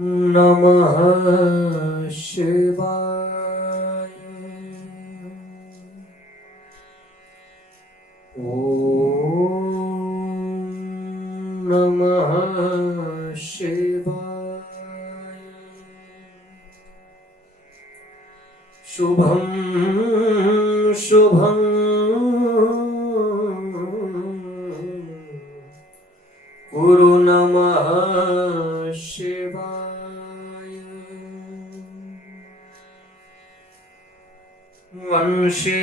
नमः शिवाय। ॐ नमः शिवाय। शुभं शुभं कुरु नमः शिवाय। वंशी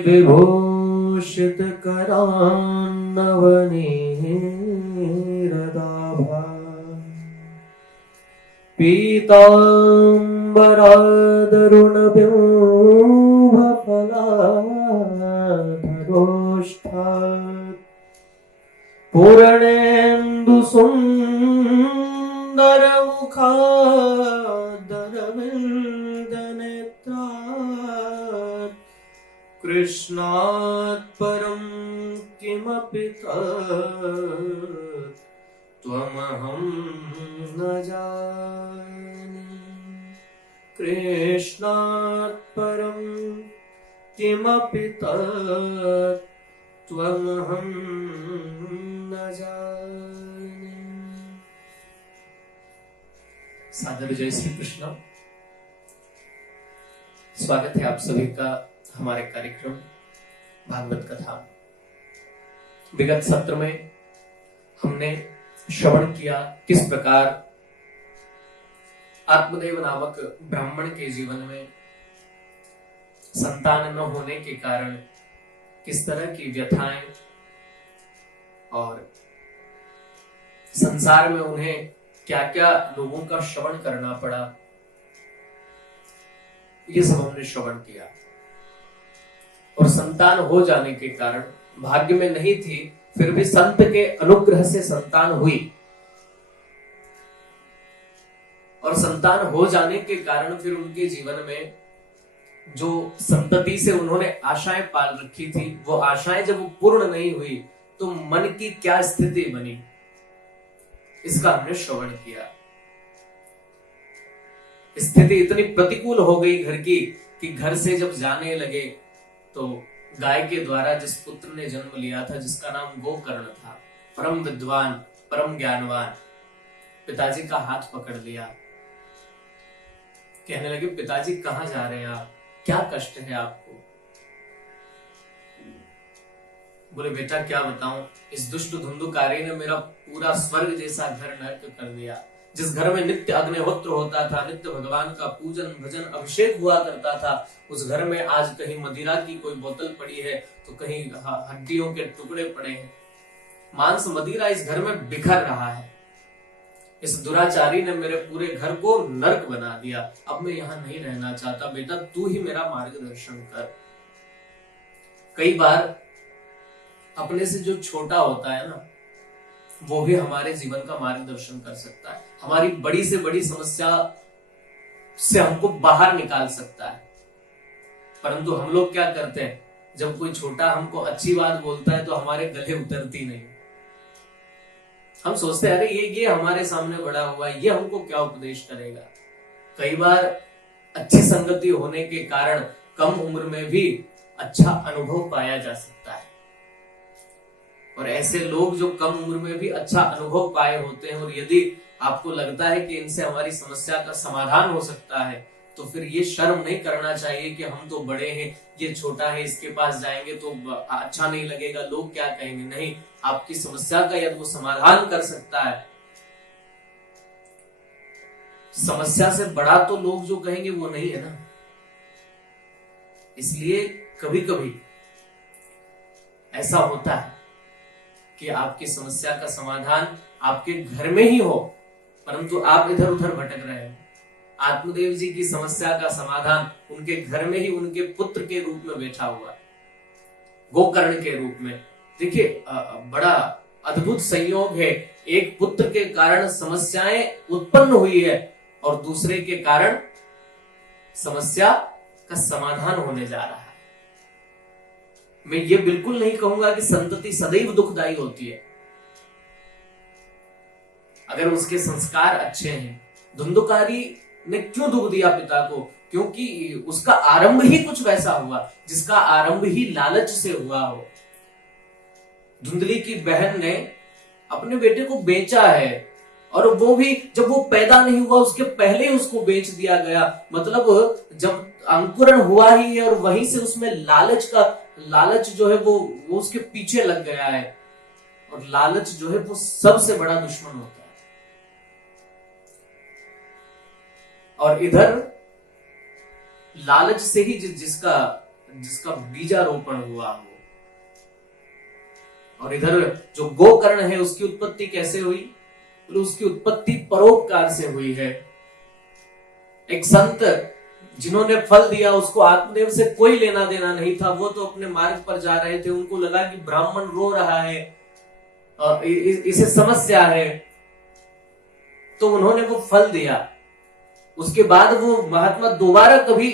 विभूषित करान्नवनीरदाभा पीताम्बरादरुणबिम्बफलाधरोष्ठात् पूर्णेन्दु सुन्दर मुखादरविन्दनेत्रात् कृष्णात् परं किमपि तत् त्वमहं न जाने। कृष्णात् परं किमपि तत् त्वमहं न जाने। सादर जय श्री कृष्ण। स्वागत है आप सभी का हमारे कार्यक्रम भागवत कथा। विगत सत्र में हमने श्रवण किया किस प्रकार आत्मदेव नामक ब्राह्मण के जीवन में संतान न होने के कारण किस तरह की व्यथाएं और संसार में उन्हें क्या क्या लोगों का श्रवण करना पड़ा, ये सब हमने श्रवण किया। और संतान हो जाने के कारण, भाग्य में नहीं थी फिर भी संत के अनुग्रह से संतान हुई, और संतान हो जाने के कारण फिर उनके जीवन में जो संतति से उन्होंने आशाएं पाल रखी थी, वो आशाएं जब वो पूर्ण नहीं हुई तो मन की क्या स्थिति बनी, इसका हमने श्रवण किया। स्थिति इतनी प्रतिकूल हो गई घर की कि घर से जब जाने लगे तो गाय के द्वारा जिस पुत्र ने जन्म लिया था, जिसका नाम गोकर्ण था, परम विद्वान परम ज्ञानवान, पिताजी का हाथ पकड़ लिया। कहने लगे, पिताजी कहां जा रहे हैं आप, क्या कष्ट है आपको? बोले, बेटा क्या बताऊं, इस दुष्ट धुंधुकारी ने मेरा पूरा स्वर्ग जैसा घर नरक कर दिया। जिस घर में नित्य अग्निहोत्र होता था, नित्य भगवान का पूजन भजन अभिषेक हुआ करता था, उस घर में आज कहीं मदिरा की कोई बोतल पड़ी है तो कहीं हड्डियों के टुकड़े पड़े हैं। मांस मदिरा इस घर में बिखर रहा है। इस दुराचारी ने मेरे पूरे घर को नरक बना दिया। अब मैं यहां नहीं रहना चाहता, बेटा तू ही मेरा मार्गदर्शन कर। कई बार अपने से जो छोटा होता है ना, वो भी हमारे जीवन का मार्गदर्शन कर सकता है, हमारी बड़ी से बड़ी समस्या से हमको बाहर निकाल सकता है। परंतु हम लोग क्या करते हैं, जब कोई छोटा हमको अच्छी बात बोलता है तो हमारे गले उतरती नहीं। हम सोचते हैं, अरे ये हमारे सामने बड़ा हुआ है, ये हमको क्या उपदेश करेगा। कई बार अच्छी संगति होने के कारण कम उम्र में भी अच्छा अनुभव पाया जा सकता है। और ऐसे लोग जो कम उम्र में भी अच्छा अनुभव पाए होते हैं, और यदि आपको लगता है कि इनसे हमारी समस्या का समाधान हो सकता है, तो फिर ये शर्म नहीं करना चाहिए कि हम तो बड़े हैं, ये छोटा है, इसके पास जाएंगे तो अच्छा नहीं लगेगा, लोग क्या कहेंगे। नहीं, आपकी समस्या का यदि वो समाधान कर सकता है, समस्या से बड़ा तो लोग जो कहेंगे वो नहीं है ना। इसलिए कभी कभी ऐसा होता है कि आपकी समस्या का समाधान आपके घर में ही हो, परंतु आप इधर उधर भटक रहे हैं। आत्मदेव जी की समस्या का समाधान उनके घर में ही उनके पुत्र के रूप में बैठा हुआ है, गोकर्ण के रूप में। देखिए, बड़ा अद्भुत संयोग है। एक पुत्र के कारण समस्याएं उत्पन्न हुई है और दूसरे के कारण समस्या का समाधान होने जा रहा है। मैं ये बिल्कुल नहीं कहूंगा कि संतति सदैव दुखदायी होती है। अगर उसके संस्कार अच्छे हैं, धुंधुकारी ने क्यों दुख दिया पिता को? क्योंकि उसका आरंभ ही कुछ वैसा हुआ जिसका आरंभ ही लालच से हुआ हो। धुंधली की बहन ने अपने बेटे को बेचा है, और वो भी जब वो पैदा नहीं हुआ उसके पहले ही उसको बेच दिया गया। मतलब जब अंकुरण हुआ ही है और वहीं से उसमें लालच जो है वो उसके पीछे लग गया है। और लालच जो है वो सबसे बड़ा दुश्मन होता है। और इधर लालच से ही जिसका बीजारोपण हुआ हो, और इधर जो गोकर्ण है उसकी उत्पत्ति कैसे हुई? उसकी उत्पत्ति परोपकार से हुई है। एक संत जिन्होंने फल दिया उसको आत्मदेव से कोई लेना देना नहीं था, वो तो अपने मार्ग पर जा रहे थे। उनको लगा कि ब्राह्मण रो रहा है और इसे समस्या है, तो उन्होंने वो फल दिया। उसके बाद वो महात्मा दोबारा कभी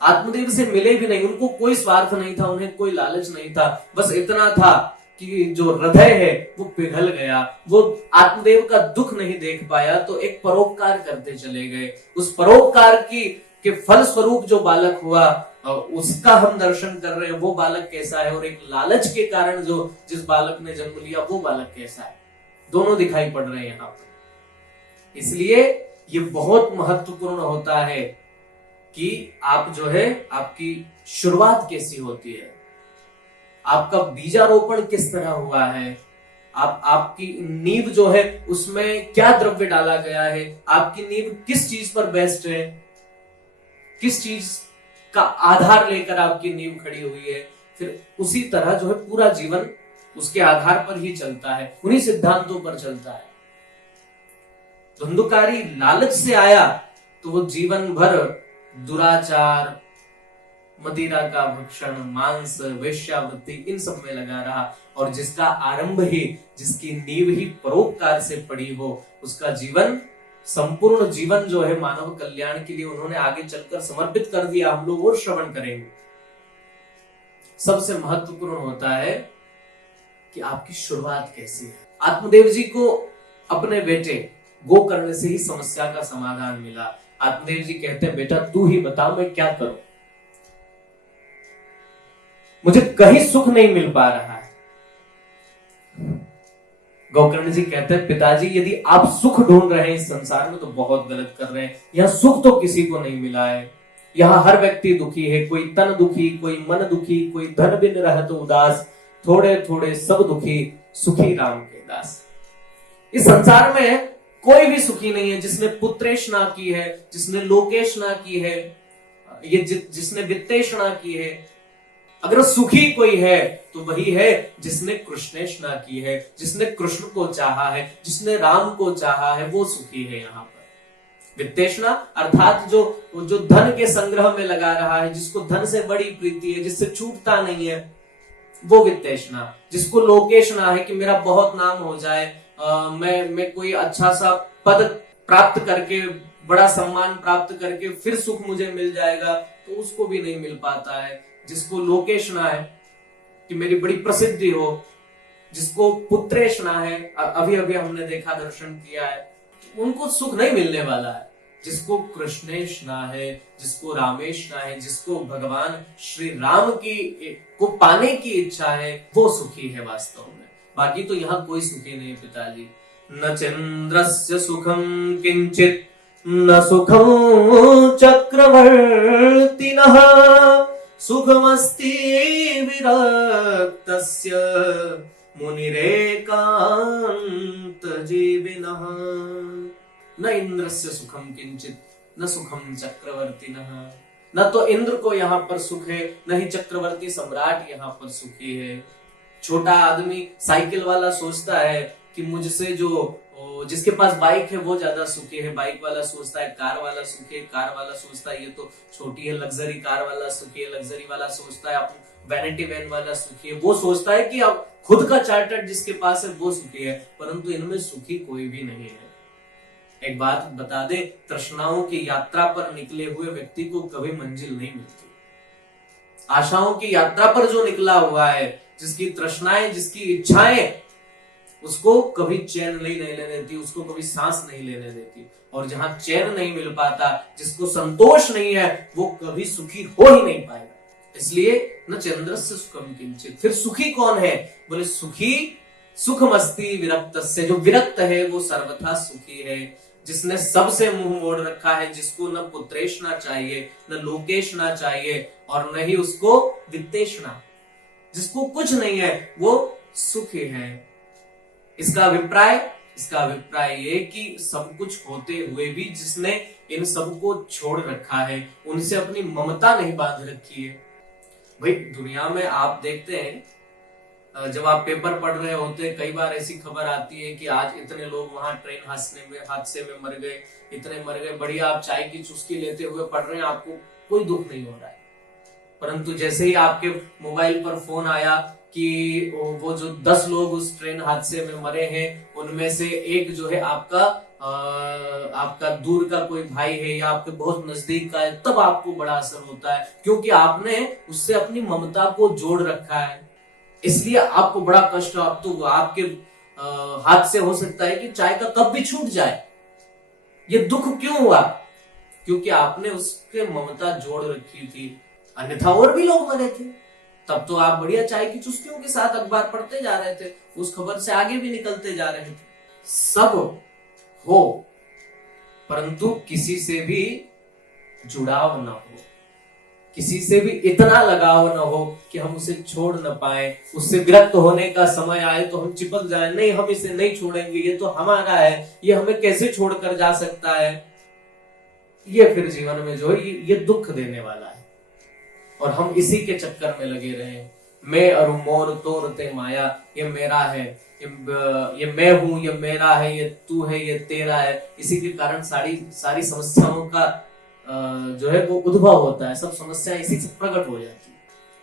आत्मदेव से मिले भी नहीं। उनको कोई स्वार्थ नहीं था, उन्हें कोई लालच नहीं था। बस इतना था कि जो हृदय है वो पिघल गया, वो आत्मदेव का दुख नहीं देख पाया, तो एक परोपकार करते चले गए। उस परोपकार के फल स्वरूप जो बालक हुआ उसका हम दर्शन कर रहे हैं। वो बालक कैसा है, और एक लालच के कारण जिस बालक ने जन्म लिया वो बालक कैसा है, दोनों दिखाई पड़ रहे हैं यहाँ पर। इसलिए ये बहुत महत्वपूर्ण होता है कि आप जो है आपकी शुरुआत कैसी होती है, आपका बीजारोपण किस तरह हुआ है, आपकी नींव जो है उसमें क्या द्रव्य डाला गया है, आपकी नींव किस चीज पर बेस्ड है, किस चीज का आधार लेकर आपकी नींव खड़ी हुई है। फिर उसी तरह जो है पूरा जीवन उसके आधार पर ही चलता है, उन्हीं सिद्धांतों पर चलता है। धुंधुकारी लालच से आया तो वो जीवन भर दुराचार, मदिरा का भक्षण, मांस, वेश्यावृत्ति, इन सब में लगा रहा। और जिसका आरंभ ही, जिसकी नींव ही परोपकार से पड़ी हो, उसका जीवन, संपूर्ण जीवन जो है मानव कल्याण के लिए उन्होंने आगे चलकर समर्पित कर दिया। हम लोग और श्रवण करेंगे। सबसे महत्वपूर्ण होता है कि आपकी शुरुआत कैसी है। आत्मदेव जी को अपने बेटे गोकर्ण से ही समस्या का समाधान मिला। आत्मदेव जी कहते हैं, बेटा तू ही बता मैं क्या करूं, मुझे कहीं सुख नहीं मिल पा रहा है। गोकर्ण जी कहते हैं, पिताजी यदि आप सुख ढूंढ रहे हैं इस संसार में तो बहुत गलत कर रहे हैं। यहां सुख तो किसी को नहीं मिला है। यहां हर व्यक्ति दुखी है, कोई तन दुखी, कोई मन दुखी, कोई धन बिन रहत उदास, थोड़े थोड़े सब दुखी, सुखी राम के दास। इस संसार में कोई भी सुखी नहीं है। जिसने पुत्रेषणा की है, जिसने लोकेशना की है, ये जिसने वित्तेषणा की है, अगर सुखी कोई है तो वही है जिसने कृष्णेषणा की है, जिसने कृष्ण को चाहा है, जिसने राम को चाहा है, वो सुखी है। यहाँ पर वित्तेषणा अर्थात जो धन के संग्रह में लगा रहा है, जिसको धन से बड़ी प्रीति है, जिससे छूटता नहीं है, वो वित्तेषणा। जिसको लोकेशणा है कि मेरा बहुत नाम हो जाए, मैं कोई अच्छा सा पद प्राप्त करके, बड़ा सम्मान प्राप्त करके फिर सुख मुझे मिल जाएगा, तो उसको भी नहीं मिल पाता है। जिसको लोकेशना है कि मेरी बड़ी प्रसिद्धि हो, जिसको पुत्रेशना है, अभी अभी हमने देखा, दर्शन किया है, उनको सुख नहीं मिलने वाला है। जिसको कृष्णेशना है, जिसको रामेशना है, जिसको भगवान श्री राम को पाने की इच्छा है, वो सुखी है वास्तव में। बाकी तो यहाँ कोई सुखी नहीं पिताजी। न चंद्रस्य सुखम किंचित न सुखम चक्रवर्तिनः सुखमस्ति विरक्तस्य मुनिरेकांत जीविनः। न इंद्रस्य सुखम किंचित न सुखम चक्रवर्तिनः। न तो इंद्र को यहाँ पर सुख है, न ही चक्रवर्ती सम्राट यहाँ पर सुखी है। छोटा आदमी साइकिल वाला सोचता है कि मुझसे जिसके पास बाइक है वो ज्यादा सुखी है, बाइक वाला सोचता है कार वाला सुखी है, कार वाला सोचता है ये तो छोटी है, लग्जरी कार वाला सुखी है, लग्जरी वाला सोचता है अपन वैनिटी वैन वाला सुखी है। वो सोचता है कि अब खुद का चार्टर्ड जिसके पास है वो सुखी है, परंतु इनमें सुखी कोई भी नहीं है। एक बात बता दे, तृष्णाओं की यात्रा पर निकले हुए व्यक्ति को कभी मंजिल नहीं मिलती। आशाओं की यात्रा पर जो निकला हुआ है, जिसकी तृष्णाएं, जिसकी इच्छाएं उसको कभी चैन नहीं लेने देती, उसको कभी सांस नहीं लेने देती। और जहां चैन नहीं मिल पाता, जिसको संतोष नहीं है, वो कभी सुखी हो ही नहीं पाएगा। इसलिए न चंद्रस्य सुखम किंचित। फिर सुखी कौन है? बोले सुखी सुखमस्ति विरक्तस्य। जो विरक्त है वो सर्वथा सुखी है, जिसने सबसे मुंह मोड़ रखा है, जिसको न पुत्रेशना चाहिए, न लोकेशना चाहिए, और न ही उसको वित्तेशना, जिसको कुछ नहीं है, वो सुखी है। इसका अभिप्राय ये कि सब कुछ होते हुए भी जिसने इन सबको छोड़ रखा है, उनसे अपनी ममता नहीं बांध रखी है। भाई दुनिया में आप देखते हैं, जब आप पेपर पढ़ रहे होते हैं, कई बार ऐसी खबर आती है कि आज इतने लोग वहां ट्रेन हादसे में मर गए, इतने मर गए। बढ़िया, आप चाय की चुस्की लेते हुए पढ़ रहे हैं, आपको कोई दुख नहीं हो रहा है। परंतु जैसे ही आपके मोबाइल पर फोन आया कि वो जो 10 लोग उस ट्रेन हादसे में मरे हैं, उनमें से एक जो है आपका दूर का कोई भाई है या आपके बहुत नजदीक का है, तब आपको बड़ा असर होता है, क्योंकि आपने उससे अपनी ममता को जोड़ रखा है। इसलिए आपको बड़ा कष्ट, अब तो आपके हाथ से हो सकता है कि चाय का कप भी छूट जाए। ये दुख क्यों हुआ? क्योंकि आपने उसके ममता जोड़ रखी थी। अन्यथा और भी लोग मरे थे, तब तो आप बढ़िया चाय की चुस्कियों के साथ अखबार पढ़ते जा रहे थे, उस खबर से आगे भी निकलते जा रहे थे। सब हो, परंतु किसी से भी जुड़ाव न हो, किसी से भी इतना लगाव न हो कि हम उसे छोड़ न पाए, उससे विरक्त होने का समय आए तो हम चिपक जाए, नहीं हम इसे नहीं छोड़ेंगे, ये तो हमारा है, ये हमें कैसे छोड़कर जा सकता है। ये फिर जीवन में जो है ये दुख देने वाला है, और हम इसी के चक्कर में लगे रहे। मैं अरु मोर तोर ते माया, ये मेरा है, ये मैं हूं, ये मेरा है, ये तू है, ये तेरा है। इसी के कारण सारी समस्याओं का जो है वो उद्भव होता है, सब समस्याएं इसी से प्रकट हो जाती है।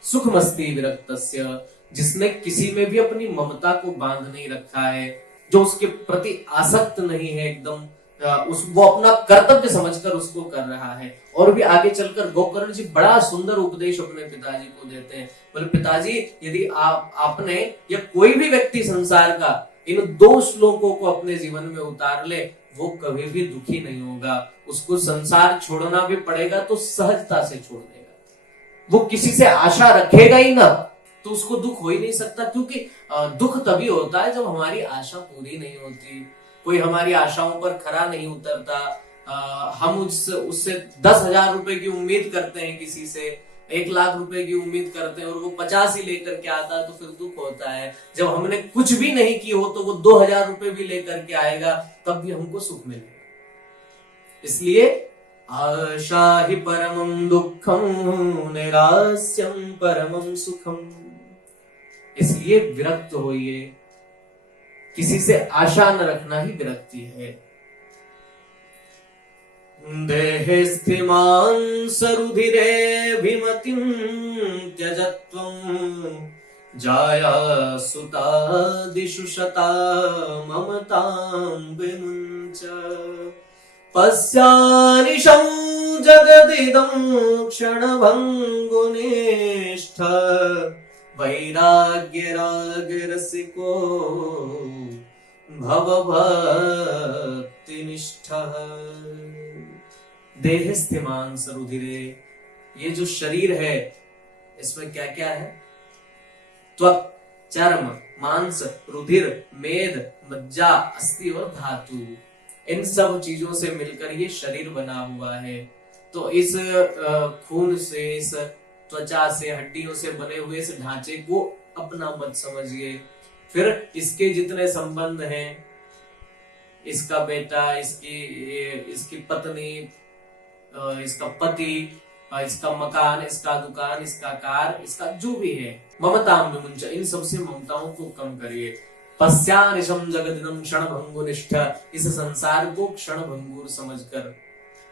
सुख मस्ती विरक्तस्य, जिसने किसी में भी अपनी ममता को बांध नहीं रखा है, जो उसके प्रति आसक्त नहीं है एकदम, वो अपना कर्तव्य समझकर उसको कर रहा है। और भी आगे चलकर गोकर्ण जी बड़ा सुंदर उपदेश अपने पिताजी को देते हैं। बोले पिताजी, यदि आपने या कोई भी व्यक्ति संसार का इन 2 श्लोकों को अपने जीवन में उतार ले, वो कभी भी दुखी नहीं होगा। उसको संसार छोड़ना भी पड़ेगा तो सहजता से छोड़ देगा, वो किसी से आशा रखेगा ही ना, तो उसको दुख हो ही नहीं सकता। क्योंकि दुख तभी होता है जब हमारी आशा पूरी नहीं होती, कोई हमारी आशाओं पर खरा नहीं उतरता। हम उससे 10,000 रुपए की उम्मीद करते हैं, किसी से 1 लाख रुपए की उम्मीद करते हैं, और वो 50 ही लेकर के आता है, तो फिर दुख होता है। जब हमने कुछ भी नहीं की हो तो वो 2,000 रुपए भी लेकर के आएगा, तब भी हमको सुख मिलेगा। इसलिए आशा ही परमं दुःखं नैरास्यं परमं सुखम। इसलिए विरक्त होइए, किसी से आशा न रखना ही विरक्ति है। देहे स्थिमान् सरुधिरेऽभिमतिं त्यजत्वं जाया सुतादिषु शता ममतां विमुञ्च। पश्यानिशं जगदिदं क्षणभङ्गुनिष्ठ वैराग्यरागरसिको भवभक्तिनिष्ठः। देह स्थिमान सरुधिरे, ये जो शरीर है इसमें क्या क्या है? त्वक, चर्म, मांस, रुधिर, मेद, मज्जा, अस्थि और धातु। इन सब चीजों से मिलकर ये शरीर बना हुआ है। तो इस खून से, इस त्वचा से, हड्डियों से बने हुए इस ढांचे को अपना मत समझिए। फिर इसके जितने संबंध हैं, इसका बेटा, इसकी पत्नी, इसका पति, इसका मकान, इसका दुकान, इसका कार, इसका जो भी है, ममताम विमुञ्च, इन सबसे ममताओं को कम करिए। पश्यानिशं जगदिदं क्षणभंगुनिष्ठ, इस संसार को क्षणभंगुर समझकर,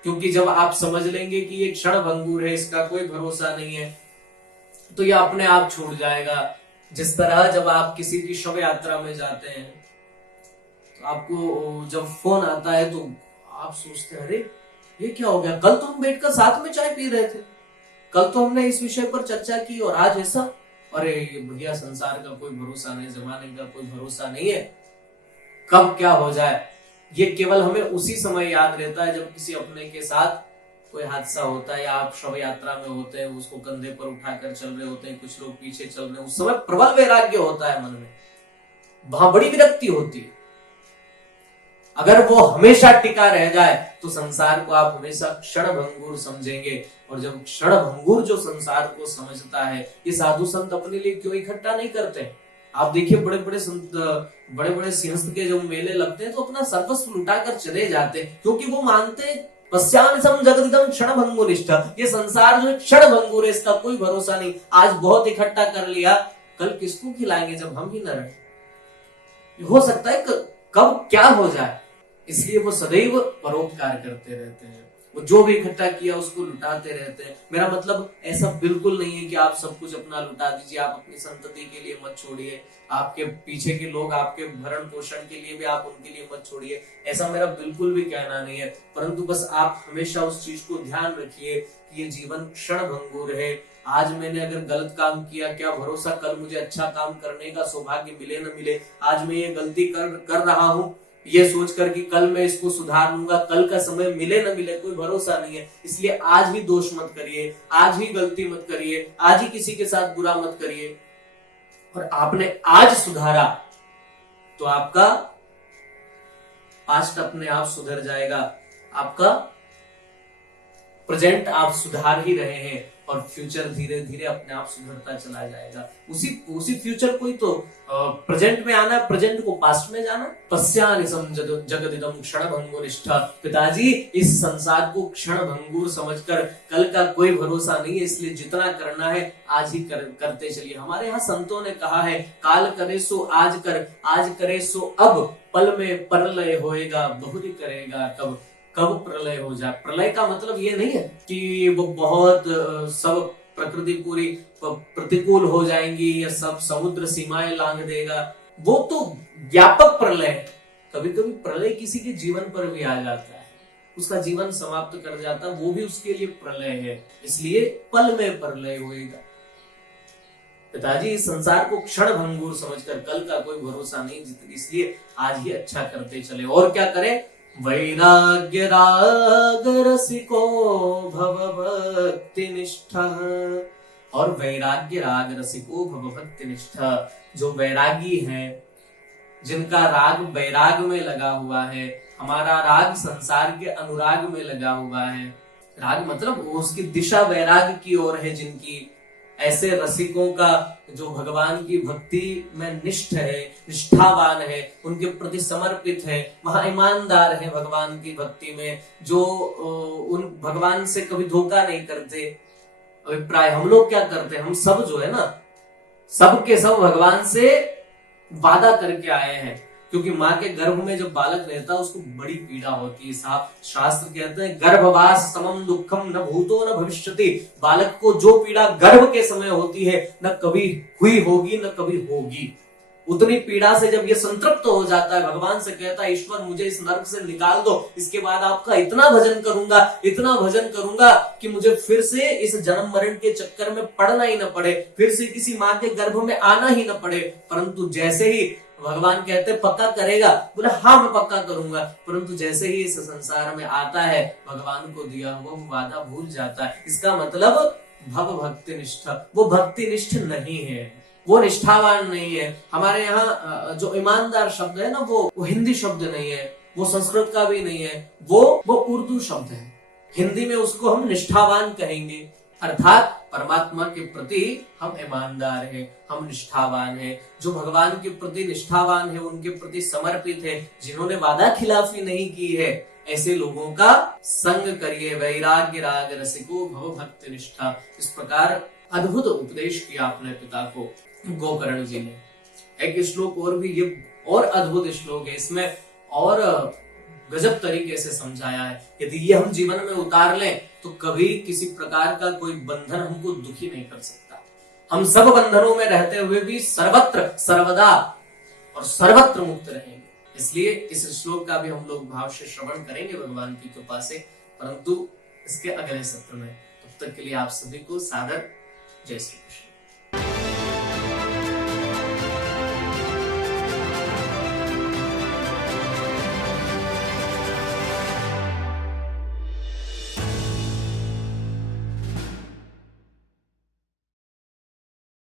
क्योंकि जब आप समझ लेंगे कि ये क्षणभंगुर है, इसका कोई भरोसा नहीं है, तो ये अपने आप छूट जाएगा। जिस तरह जब आप किसी की शव यात्रा में जाते हैं, तो आपको जब फोन आता है तो आप सोचते हैं, अरे ये क्या हो गया, कल तो हम बैठकर साथ में चाय पी रहे थे, कल तो हमने इस विषय पर चर्चा की, और आज ऐसा। अरे भैया, संसार का कोई भरोसा नहीं, जमाने का कोई भरोसा नहीं है। कब क्या हो जाए ये केवल हमें उसी समय याद रहता है जब किसी अपने के साथ कोई हादसा होता है, या आप शव यात्रा में होते हैं, उसको कंधे पर उठाकर चल रहे होते हैं, कुछ लोग पीछे चल रहे हैं, उस समय प्रबल वैराग्य होता है मन में, वहां बड़ी विरक्ति होती है। अगर वो हमेशा टिका रह जाए तो संसार को आप हमेशा क्षणभंगुर समझेंगे, और जब क्षणभंगुर जो संसार को समझता है, ये साधु संत अपने लिए क्यों इकट्ठा नहीं करते? आप देखिए बड़े बड़े संत, बड़े बड़े सिंहस्थ के जो मेले लगते हैं तो अपना सर्वस्व लुटाकर चले जाते हैं, क्योंकि वो मानते हैं पश्याम जगदिदम क्षणभंगुरिष्ठ, ये संसार जो क्षणभंगुर है, इसका कोई भरोसा नहीं। आज बहुत इकट्ठा कर लिया, कल किसको खिलाएंगे जब हम ही न रहे? हो सकता है कब क्या हो जाए, इसलिए वो सदैव परोपकार करते रहते हैं। वो जो भी इकट्ठा किया उसको लुटाते रहते हैं। मेरा मतलब ऐसा बिल्कुल नहीं है कि आप सब कुछ अपना लुटा दीजिए, आप अपनी संतति के लिए मत छोड़िए, आपके पीछे के लोग आपके भरण पोषण के लिए भी आप उनके लिए मत छोड़िए, ऐसा मेरा बिल्कुल भी कहना नहीं है। परंतु बस आप हमेशा उस चीज को ध्यान रखिए कि ये जीवन क्षणभंगुर है। आज मैंने अगर गलत काम किया, क्या भरोसा कल मुझे अच्छा काम करने का सौभाग्य मिले न मिले। आज मैं ये गलती कर रहा हूं ये सोचकर कि कल मैं इसको सुधार लूंगा, कल का समय मिले न मिले कोई भरोसा नहीं है। इसलिए आज ही दोष मत करिए, आज ही गलती मत करिए, आज ही किसी के साथ बुरा मत करिए। और आपने आज सुधारा तो आपका पास्ट अपने आप सुधर जाएगा, आपका प्रेजेंट आप सुधार ही रहे हैं, और फ्यूचर धीरे धीरे अपने आप सुधरता चला जाएगा। उसी फ्यूचर को ही तो प्रेजेंट में आना, प्रेजेंट को पास्ट में जाना। पश्यानिसम जगदिदम क्षणभंगुरिष्ठ, पिताजी इस संसार को क्षणभंगुर समझकर कल का कोई भरोसा नहीं है, इसलिए जितना करना है आज ही करते चलिए। हमारे यहाँ संतों ने कहा है, काल करे सो आज कर, आज करे सो अब, पल में प्रलय होएगा, बहुरी करेगा कब। कब प्रलय हो जाए, प्रलय का मतलब ये नहीं है कि वो बहुत सब प्रकृति पूरी प्रतिकूल हो जाएंगी या सब समुद्र सीमाएं लांघ देगा, वो तो व्यापक प्रलय है। कभी कभी प्रलय किसी के जीवन पर भी आ जाता है, उसका जीवन समाप्त कर जाता है, वो भी उसके लिए प्रलय है। इसलिए पल में प्रलय होएगा। पिताजी इस संसार को क्षणभंगुर समझकर कल का कोई भरोसा नहीं, इसलिए आज ही अच्छा करते चले। और क्या करें? वैराग्य राग रसिको भव भक्ति निष्ठा, और वैराग्य राग रसिको भव भक्ति निष्ठा, जो वैरागी है, जिनका राग वैराग में लगा हुआ है, हमारा राग संसार के अनुराग में लगा हुआ है। राग मतलब उसकी दिशा वैराग की ओर है जिनकी, ऐसे रसिकों का जो भगवान की भक्ति में निष्ठ है, निष्ठावान है, उनके प्रति समर्पित है, वहां ईमानदार है भगवान की भक्ति में, जो उन भगवान से कभी धोखा नहीं करते। अभिप्राय हम लोग क्या करते हैं, हम सब जो है ना, सब के सब भगवान से वादा करके आए हैं, क्योंकि माँ के गर्भ में जब बालक रहता है उसको बड़ी पीड़ा होती है। साहब शास्त्र कहते हैं, गर्भवास समम दुखम न भूतो न भविष्यति, बालक को जो पीड़ा गर्भ के समय होती है न कभी हुई होगी न कभी होगी, उतनी पीड़ा से जब ये संतृप्त हो जाता है, भगवान से कहता है, ईश्वर मुझे इस नरक से निकाल दो, इसके बाद आपका इतना भजन करूंगा, इतना भजन करूंगा कि मुझे फिर से इस जन्म मरण के चक्कर में पड़ना ही न पड़े, फिर से किसी माँ के गर्भ में आना ही न पड़े। परंतु जैसे ही भगवान कहते पक्का करेगा, बोले हाँ मैं पक्का करूंगा, परंतु जैसे ही इस संसार में आता है, भगवान को दिया हुआ वादा भूल जाता है। इसका मतलब भव भक्ति निष्ठा, वो भक्ति निष्ठ नहीं है, वो निष्ठावान नहीं है। हमारे यहाँ जो ईमानदार शब्द है ना, वो हिंदी शब्द नहीं है, वो संस्कृत का भी नहीं है, वो उर्दू शब्द है। हिंदी में उसको हम निष्ठावान कहेंगे, अर्थात परमात्मा के प्रति हम ईमानदार हैं, हम निष्ठावान हैं। जो भगवान के प्रति निष्ठावान है, उनके प्रति समर्पित है, जिन्होंने वादा खिलाफी नहीं की है, ऐसे लोगों का संग करिए। वैराग्य राग रसिको भव भक्ति निष्ठा, इस प्रकार अद्भुत उपदेश किया अपने पिता को गोकर्ण जी ने। एक श्लोक और भी, ये और अद्भुत श्लोक है, इसमें और गजब तरीके से समझाया है। यदि ये हम जीवन में उतार लें तो कभी किसी प्रकार का कोई बंधन हमको दुखी नहीं कर सकता। हम सब बंधनों में रहते हुए भी सर्वत्र सर्वदा और सर्वत्र मुक्त रहेंगे। इसलिए इस श्लोक का भी हम लोग भाव से श्रवण करेंगे भगवान की कृपा से, परंतु इसके अगले सत्र में। तब तक के लिए आप सभी को सादर जय श्री कृष्ण।